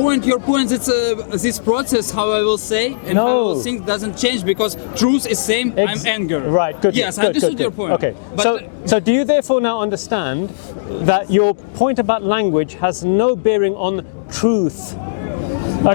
your point, it's this process, how I will say, and how I will think doesn't change because truth is same, I'm anger. Right, good. Yes, good, I understood good, your good. point. Okay, But so do you therefore now understand that your point about language has no bearing on truth?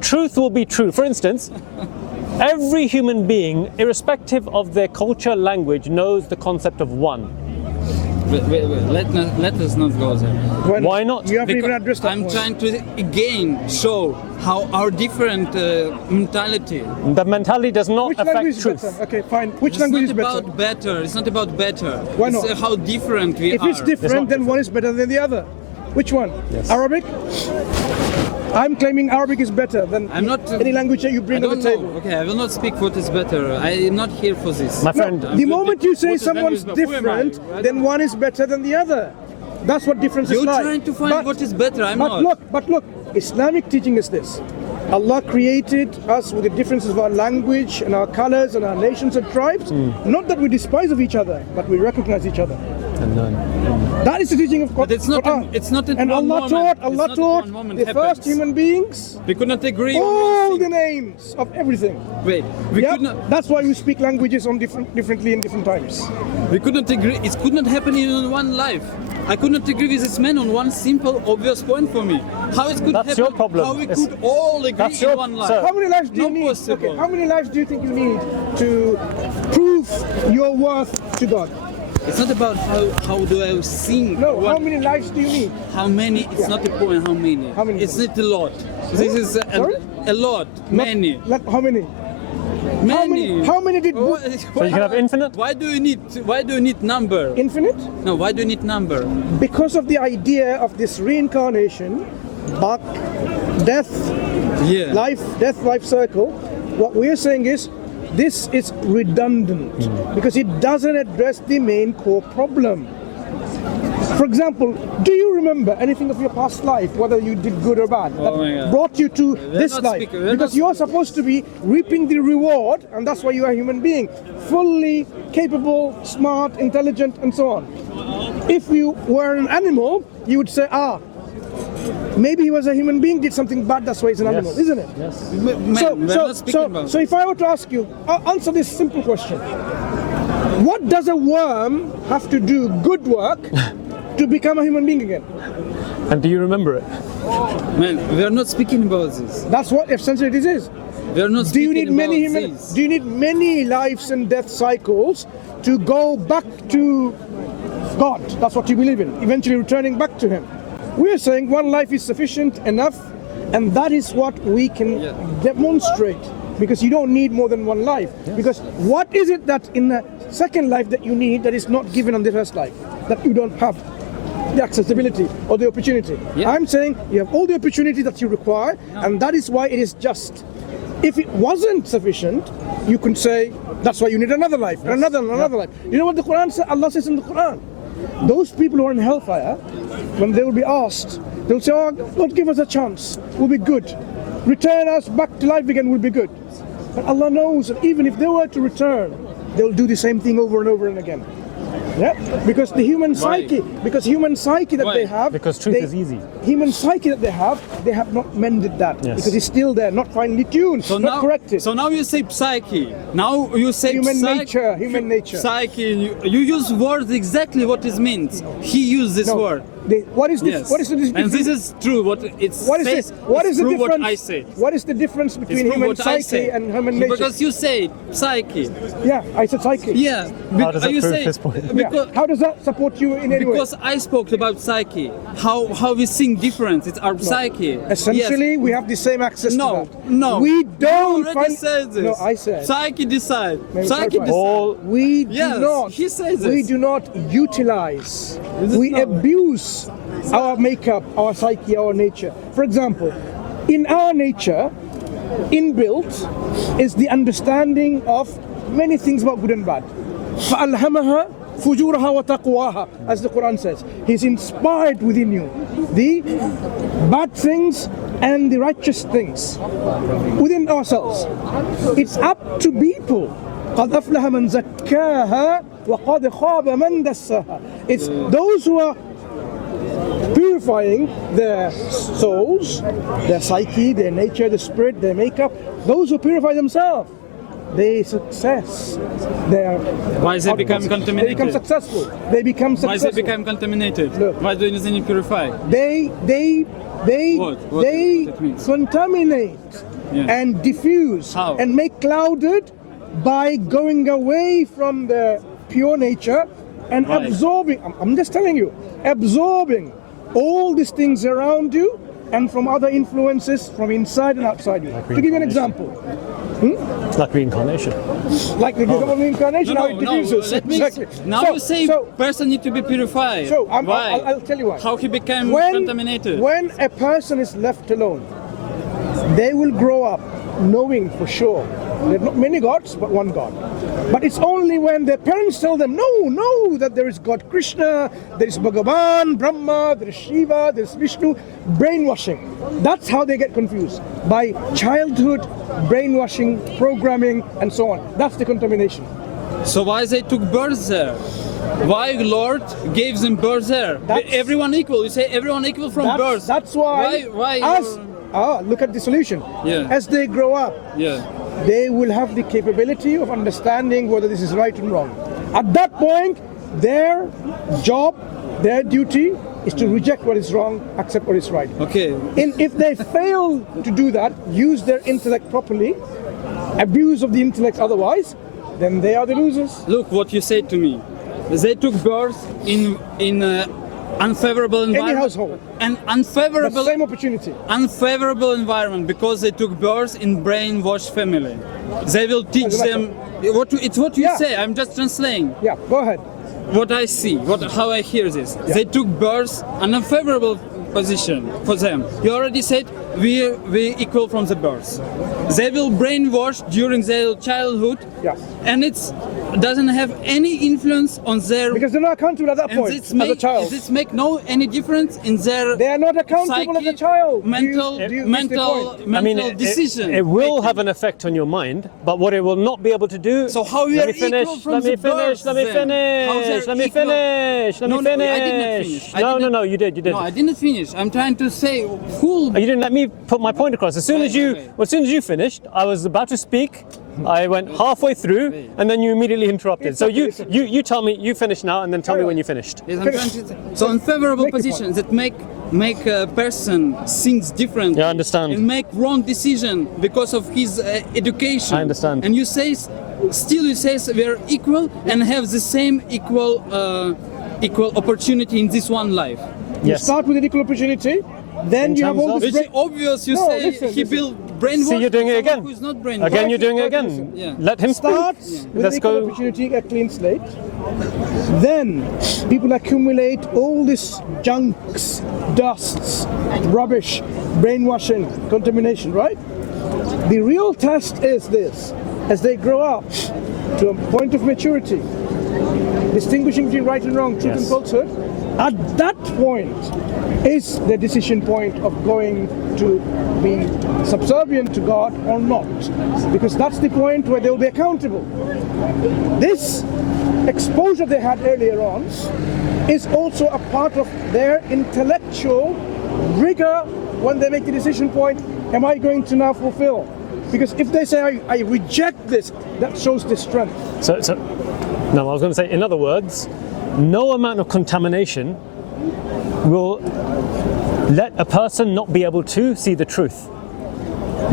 Truth will be true. For instance, every human being, irrespective of their culture, language, knows the concept of one. wait, let us not go there. Why not? You have to Because even address that I'm point. trying to again show how our different mentality. The mentality does not Which language affect is truth. better? Okay, fine. Which It's language not is better? about better. It's not about better. Why it's not? how different we If are. it's different, then one is better than the other. Which one? Yes. Arabic? I'm claiming Arabic is better than I'm not, any language that you I bring on don't the table. know. Okay, I will not speak what is better. I am not here for this. My friend, The moment you say What is someone's language? Who am I? different, then one is better than the other. That's what difference You're is like. trying to find what is better. I'm not. But look, Islamic teaching is this. Allah created us with the differences of our language and our colors and our nations and tribes. Not that we despise of each other, but we recognize each other. That is the teaching of But it's not. Quran. It's not. In And one Allah moment. taught, It's Allah not in taught one moment the happens. first human beings We could not agree on all one the thing. names of everything. Wait, we Yeah, could not. that's why we speak languages on differently in different times. We could not agree. It could not happen in one life. I could not agree with this man on one simple, obvious point for me. How it could That's happen? your problem. How we It's- could all agree that's your- in one life? sir. How many lives do you Not need? possible. Okay, how many lives do you think you need to prove your worth to God? It's not about how do I sing. No, or how what- many lives do you need? How many? It's Yeah. not the point. How many? How many? It's not a lot. This is Sorry? a lot. Many. How many? Many. How many did Why- So you can have infinite? Why do you need number? infinite? No, why do you need number? Because of the idea of this reincarnation, back, death, Yeah. life cycle. What we're saying is this is redundant because it doesn't address the main core problem. For example, do you remember anything of your past life, whether you did good or bad, that Oh my God. brought you to this not life? speaking- we're Because not you're supposed to be reaping the reward, and that's why you are a human being, fully capable, smart, intelligent, and so on. If you were an animal, you would say, maybe he was a human being, did something bad, that's why he's an animal, isn't it? Yes. Man, we're not speaking about. So if I were to ask you, answer this simple question. What does a worm have to do good work to become a human being again? And do you remember it? Man, we are not speaking about this. That's what essentially this is. We are not Do you speaking need many about human? this. Do you need many lives and death cycles to go back to God? That's what you believe in. Eventually returning back to Him. We are saying one life is sufficient enough, and that is what we can demonstrate. Because you don't need more than one life. Because what is it that in the second life that you need that is not given on the first life? That you don't have the accessibility or the opportunity. Yeah. I'm saying you have all the opportunity that you require, and that is why it is just. If it wasn't sufficient, you can say that's why you need another life, and another life. You know what the Quran says? Allah says in the Quran, those people who are in hellfire, when they will be asked, they'll say, "Oh, Lord, give us a chance. We'll be good. Return us back to life again. We'll be good." But Allah knows that even if they were to return, they'll do the same thing over and over and again. Yeah, because the human psyche, that Why? they have, Because truth is easy. Human psyche that they have not mended that Yes. because it's still there, not finely tuned, So not corrected. So now you say psyche. Now you say Human nature. Psyche. You use words exactly what it means. He used this No. word. What is Yes. what is the And difference? this is true. What it's What is says, it? What is the true difference? What I say. What is the difference It's between true human what I psyche say. and human nature? Because you say psyche. Yeah, I said psyche. Yeah. How does that you prove say his point? Yeah. because How does that support you in any way? because I spoke about psyche. How we think different. It's our psyche. Essentially, Yes. we have the same access to No, that. no. We You don't already said this. No, I said. Psyche decide. Maybe Psyche clarify. decide. We Yes, do not. he says We this. do not utilize. This is We not- abuse our makeup, our psyche, our nature. For example, in our nature, inbuilt is the understanding of many things about good and bad. فَأَلْهَمَهَا فُجُورَهَا وَتَقْوَاهَا, as the Quran says. He's inspired within you the bad things and the righteous things within ourselves. It's up to people. قَدْ أَفْلَهَ مَنْ زَكَّاهَا وَقَدْ خَابَ مَنْ دَسَّاهَا. It's those who are purifying their souls, their psyche, their nature, their spirit, their makeup. Those who purify themselves, they success. Why they become contaminated? They become successful. They become Why successful. they become contaminated? Look. Why doesn't it purify? They What it means? contaminate Yeah. and diffuse How? and make clouded by going away from the pure nature and Right. absorbing. I'm just telling you, absorbing all these things around you and from other influences from inside and outside you. To give you an example, It's like reincarnation. like the incarnation, how it diffuses. let me, Exactly. now So- you say so- person need to be purified. So why? I'll tell you why. How he became when, contaminated? When a person is left alone, they will grow up knowing for sure there are not many gods, but one God. But it's only when their parents tell them, no, that there is God Krishna, there is Bhagavan, Brahma, there is Shiva, there is Vishnu, brainwashing. That's how they get confused. By childhood, brainwashing, programming, and so on. That's the contamination. So why they took birth there? Why Lord gave them birth there? That's- Everyone equal. You say everyone equal from birth. That's why. Why? Look at the solution. Yeah. As they grow up, Yeah. they will have the capability of understanding whether this is right and wrong. At that point, their job, their duty is to reject what is wrong, accept what is right. Okay. And if they fail to do that, use their intellect properly, abuse of the intellect otherwise, then they are the losers. Look what you said to me. They took birth in unfavorable environment. household. An But unfavorable same opportunity. unfavorable environment because they took birth in brainwashed family. They will teach Doesn't them it's what you Yeah. say. I'm just translating Yeah, go ahead. what I see, how I hear this. They took birth an unfavorable position for them. You already said we equal from the birth. They will brainwash during their childhood, Yeah. and it doesn't have any influence on their. Because they're not accountable at that and point this as a child. this make no any difference in their. They are not accountable psyche, as a child. Mental, Do you miss the point? mental decision. It will making. have an effect on your mind, but what it will not be able to do. So how we let are me finish. equal from Let me the finish. birth Let me then? How they're finish. Let me equal? finish. Let No, me no, finish. I did not finish. I No, did no, not- no. You did. You did. No, I didn't finish. I'm trying to say who. You didn't let me put my point across. As soon as you finished, I was about to speak. I went halfway through, and then you immediately interrupted. It's So okay, you tell me you finished now, and then tell me Carry when on. you finished. Yes, I'm trying to say. So unfavorable Make your point. positions that make a person thinks different. Yeah, I understand. And make wrong decision because of his education. I understand. And you say still you say we're equal and have the same equal opportunity in this one life. You Yes. start with an equal opportunity, then In you have terms all of- this. Which is obvious. You No, say listen, he listen. will brainwash. See, you're doing it someone again. who is not brainwashed. Again, you're doing it Listen. again. Yeah. Let him Start speak. with Let's an equal go. opportunity, a clean slate. Then people accumulate all this junks, dusts, rubbish, brainwashing, contamination, right? The real test is this: as they grow up to a point of maturity, distinguishing between right and wrong, truth and Yes. falsehood, at that point is the decision point of going to be subservient to God or not. Because that's the point where they'll be accountable. This exposure they had earlier on is also a part of their intellectual rigor when they make the decision point, am I going to now fulfill? Because if they say, I reject this, that shows the strength. No, I was going to say, in other words, no amount of contamination will let a person not be able to see the truth.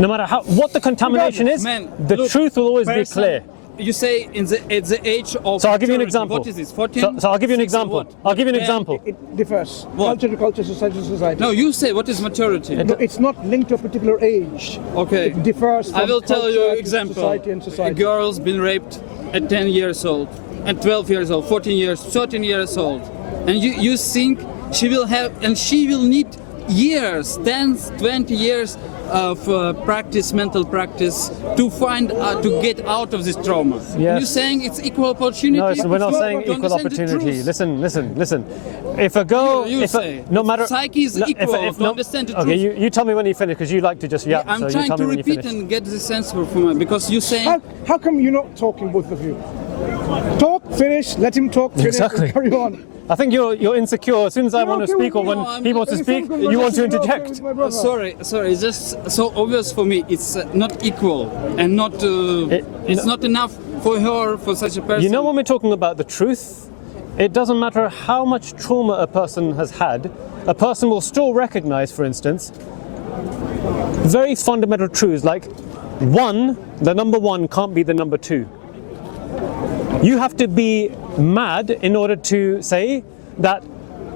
No matter what the contamination is, Man, the look, truth will always be person- clear. You say at the age of. So I'll give you an maturity. example. What is this? 14? So I'll give you an 16, example. what? I'll give you an Yeah. example. It differs. What? Culture to culture, society to society. No, you say what is maturity? No, it's not linked to a particular age. Okay. It differs from I will tell you culture an to example. society and A society. girl's been raped at 10 years old, and 12 years old, 14 years, 13 years old. And you think she will need years, 10, 20 years of mental practice to get out of this trauma. Yes. And you're saying it's equal opportunity? No, so we're not To saying equal understand the opportunity. truth. Listen. If a girl, You if say. no matter, Psyche is no, equal to understand the okay, truth. you tell me when you finish because you like to just yap. I'm so you trying tell to me when you repeat finish. and get this answer from you because you're saying How come you're not talking, both of you? Talk, finish, let him talk, finish, Exactly. and carry on. I think you're insecure. As soon as I want to okay speak, or with when me. he wants to Any speak, phone you want to conversation, okay interject. with my brother. Sorry, it's just so obvious for me. It's not equal and not. It's not enough for her, for such a person. You know, when we're talking about the truth, it doesn't matter how much trauma a person has had, a person will still recognize, for instance, very fundamental truths like one, the number one can't be the number two. You have to be mad in order to say that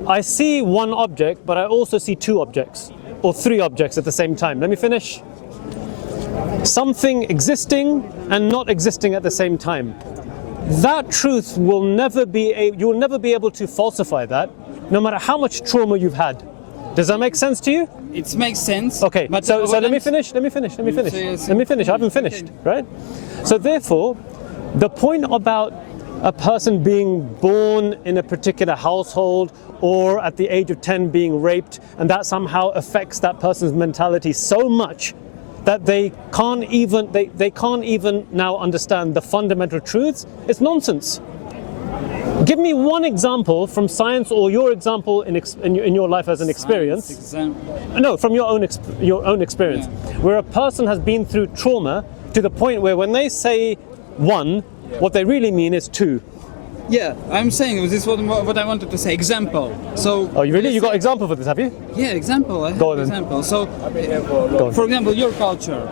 I see one object, but I also see two objects or three objects at the same time. Let me finish. Something existing and not existing at the same time. That truth will never be, you will never be able to falsify that, no matter how much trauma you've had. Does that make sense to you? It makes sense. Okay, but so what let me I'm- finish. Let me finish. I haven't finished, Okay. right? So therefore, the point about a person being born in a particular household or at the age of 10 being raped, and that somehow affects that person's mentality so much that they can't even now understand the fundamental truths, it's nonsense. Give me one example from science or your example in your life as an experience. No, from your own experience, where a person has been through trauma to the point where when they say one, what they really mean is two. Yeah, I'm saying this is what I wanted to say. Example. So. Oh, you really? You got example for this, have you? Yeah, example. I have Go on then. example. So, Go on. for example, your culture.